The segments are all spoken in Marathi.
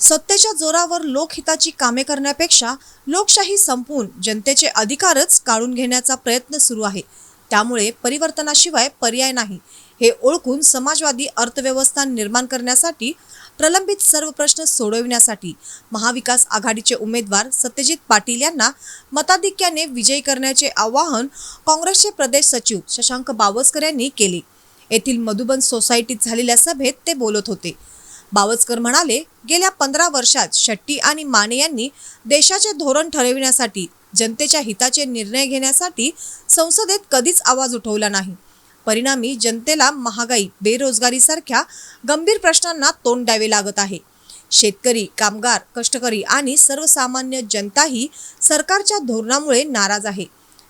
सत्तेच्या जोरावर लोकहिताची कामे करण्यापेक्षा लोकशाही संपवून जनतेचे अधिकारच काढून घेण्याचा प्रयत्न सुरू आहे. त्यामुळे परिवर्तनाशिवाय पर्याय नाही. हे ओळखून समाजवादी अर्थव्यवस्था निर्माण करण्यासाठी प्रलंबित सर्व प्रश्न सोडविण्यासाठी महाविकास आघाडीचे उमेदवार सत्यजित पाटील यांना मताधिक्याने विजयी करण्याचे आवाहन काँग्रेसचे प्रदेश सचिव शशांक बावस्कर यांनी केले. येथील मधुबन सोसायटीत झालेल्या सभेत ते बोलत होते. बावस्कर म्हणाले गेल्या पंधरा वर्षात शेट्टी आणि माने यांनी देशाचे धोरण ठरविण्यासाठी जनतेच्या हिताचे निर्णय घेण्यासाठी संसदेत कधीच आवाज उठवला नाही. परिणामी जनतेला महागाई बेरोजगारीसारख्या गंभीर प्रश्नांना तोंड द्यावे लागत आहे. शेतकरी कामगार कष्टकरी आणि सर्वसामान्य जनताही सरकारच्या धोरणामुळे नाराज आहे.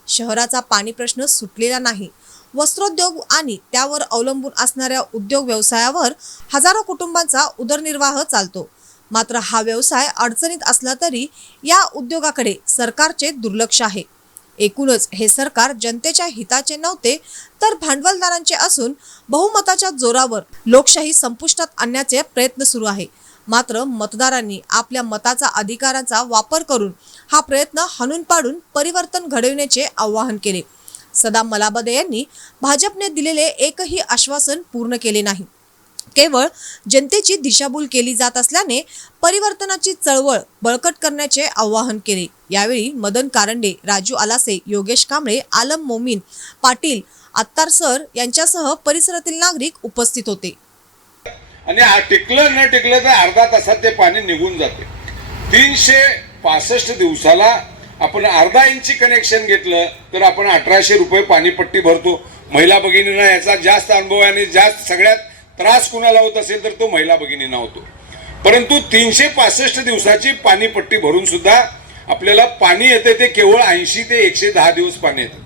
शहराचा पाणी प्रश्न सुटलेला नाही. वस्त्रोद्योग आणि त्यावर अवलंबून असणाऱ्या उद्योग व्यवसायावर हजारो कुटुंबांचा उदरनिर्वाह चालतो. मात्र हा व्यवसाय अडचणीत असला तरी या उद्योगाकडे सरकारचे दुर्लक्ष आहे. एकूणच हे सरकार जनतेच्या हिताचे नव्हते तर भांडवलदारांचे असून बहुमताच्या जोरावर लोकशाही संपुष्टात आणण्याचे प्रयत्न सुरू आहे. मात्र मतदारांनी आपल्या मताचा अधिकाराचा वापर करून हा प्रयत्न हाणून पाडून परिवर्तन घडविण्याचे आवाहन केले. सदाम मलाबदे यांनी भाजपने दिलेले एकही आश्वासन पूर्ण केले नाही. केवळ जनतेची दिशाभूल केली जात असल्याने परिवर्तनाची चळवळ बळकट करण्याचे आवाहन केले. यावेळी मदन कारंडे राजू आलासे योगेश कांबळे आलम मोमीन पाटील आत्तार सर यांच्यासह परिसरातील नागरिक उपस्थित होते. आणि टिकलं न टिकलं तर अर्धा तासात ते पाणी निघून जाते. तीनशे पासष्ट दिवसाला आपण अर्धा इंची कनेक्शन घेतलं तर आपण अठराशे रुपये पाणीपट्टी भरतो. महिला भगिनींना याचा जास्त अनुभव आहे आणि जास्त सगळ्यात त्रास कुणाला होत असेल तर तो महिला भगिनींना होतो. परंतु तीनशे पासष्ट दिवसाची पाणीपट्टी भरून सुद्धा आपल्याला पाणी येते ते केवळ ऐंशी ते एकशे दहा दिवस पाणी येतं.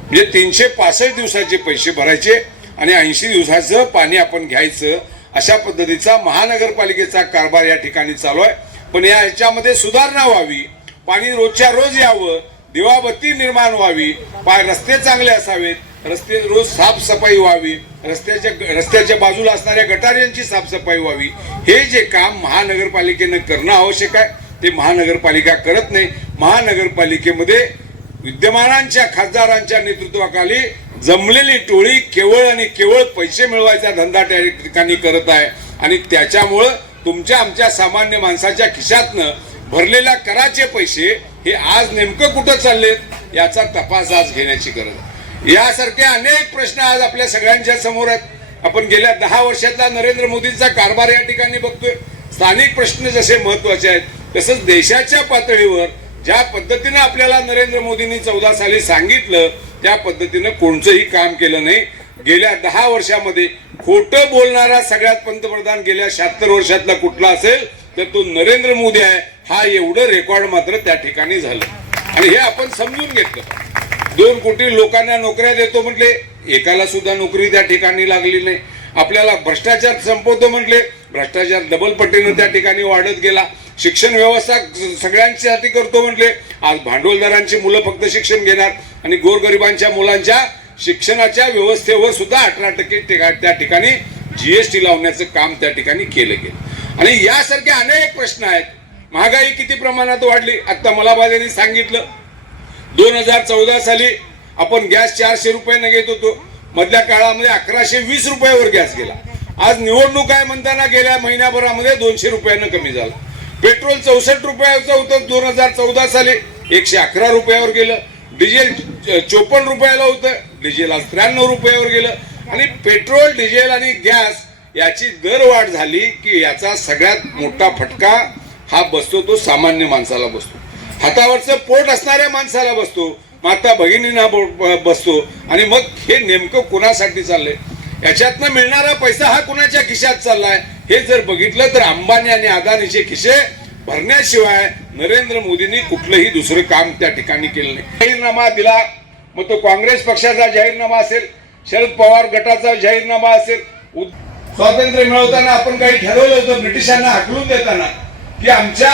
म्हणजे तीनशे पासष्ट दिवसाचे पैसे भरायचे आणि ऐंशी दिवसाचं पाणी आपण घ्यायचं अशा पद्धतीचा महानगरपालिकेचा कारभार या ठिकाणी चालू आहे. पण या सुधारणा व्हावी पाणी रोजच्या रोज यावं दिवाबत्ती निर्माण व्हावी पाय रस्ते चांगले असावेत रस्ते रोज साफसफाई व्हावी रस्त्याच्या रस्त्याच्या बाजूला असणाऱ्या गटाऱ्यांची साफसफाई व्हावी. हे जे काम महानगरपालिकेनं करणं आवश्यक आहे ते महानगरपालिका करत नाही. महानगरपालिकेमध्ये विद्यमानांच्या खासदारांच्या नेतृत्वाखाली जमलेली टोळी केवळ आणि केवळ पैसे मिळवायचा धंदा त्या ठिकाणी करत आहे. आणि त्याच्यामुळं तुमच्या आमच्या सामान्य माणसाच्या खिशातनं भरलेल्या कराचे पैसे हे आज नेमकं कुठं चाललेत याचा तपास आज घेण्याची गरज आहे. यासारखे अनेक प्रश्न आज आपल्या सगळ्यांच्या समोर आहेत. आपण गेल्या दहा वर्षातला नरेंद्र मोदींचा कारभार या ठिकाणी बघतोय. स्थानिक प्रश्न जसे महत्त्वाचे आहेत तसंच देशाच्या पातळीवर ज्या पद्धतीनं आपल्याला नरेंद्र मोदींनी चौदा साली सांगितलं त्या पद्धतीनं कोणतंही काम केलं नाही. गेल्या दहा वर्षामध्ये खोटं बोलणारा सगळ्यात पंतप्रधान गेल्या शहात्तर वर्षातला कुठला असेल तर तो नरेंद्र मोदी आहे हा एवढं रेकॉर्ड मात्र त्या ठिकाणी झालं. आणि हे आपण समजून घेतलं. दोन कोटी लोकांना नोकऱ्या देतो म्हटले एकाला सुद्धा नोकरी त्या ठिकाणी लागली नाही. आपल्याला भ्रष्टाचार संपवतो म्हटले भ्रष्टाचार डबल पट्टीनं त्या ठिकाणी वाढत गेला. शिक्षण व्यवस्था सगळ्यांच्यासाठी करतो म्हटले आज भांडवलदारांची मुलं फक्त शिक्षण घेणार आणि गोरगरिबांच्या मुलांच्या शिक्षणाच्या व्यवस्थेवर सुद्धा अठरा टक्के त्या ठिकाणी जीएसटी लावण्याचं काम त्या ठिकाणी केलं गेलं. आणि यासारखे अनेक प्रश्न आहेत. महागाई किती प्रमाणात वाढली आत्ता मला यांनी सांगितलं. दोन हजार चौदा साली आपण गॅस चारशे रुपयानं घेत होतो. मधल्या काळामध्ये अकराशे वीस रुपयावर गॅस गेला. आज निवडणूक आहे म्हणताना गेल्या महिन्याभरामध्ये दोनशे रुपयानं कमी झाला. पेट्रोल चौसष्ट रुपयाचं होतं दोन हजार चौदा साली. एकशे अकरा रुपयावर गेलं. डिझेल चोपन्न रुपयाला होतं. डिझेल आज त्र्याण्णव रुपयावर गेलं. आणि पेट्रोल डिझेल आणि गॅस याची दरवाढ झाली की याचा सगळ्यात मोठा फटका हा बसतो तो सामान्य माणसाला बसतो. हातावरचं पोट असणाऱ्या माणसाला बसतो. माता भगिनींना बसतो. आणि मग हे नेमकं कुणासाठी चाललंय? याच्यातनं मिळणारा पैसा हा कुणाच्या खिशात चाललाय? हे जर बघितलं तर अंबानी आणि अदानीचे खिसे भरण्याशिवाय नरेंद्र मोदींनी कुठलंही दुसरं काम त्या ठिकाणी केलं नाही. जाहीरनामा दिला मग तो काँग्रेस पक्षाचा जाहीरनामा असेल शरद पवार गटाचा जाहीरनामा असेल उद- स्वातंत्र्य मिळवताना आपण काही ठरवलं होतं ब्रिटिशांना हकलून देताना की आमच्या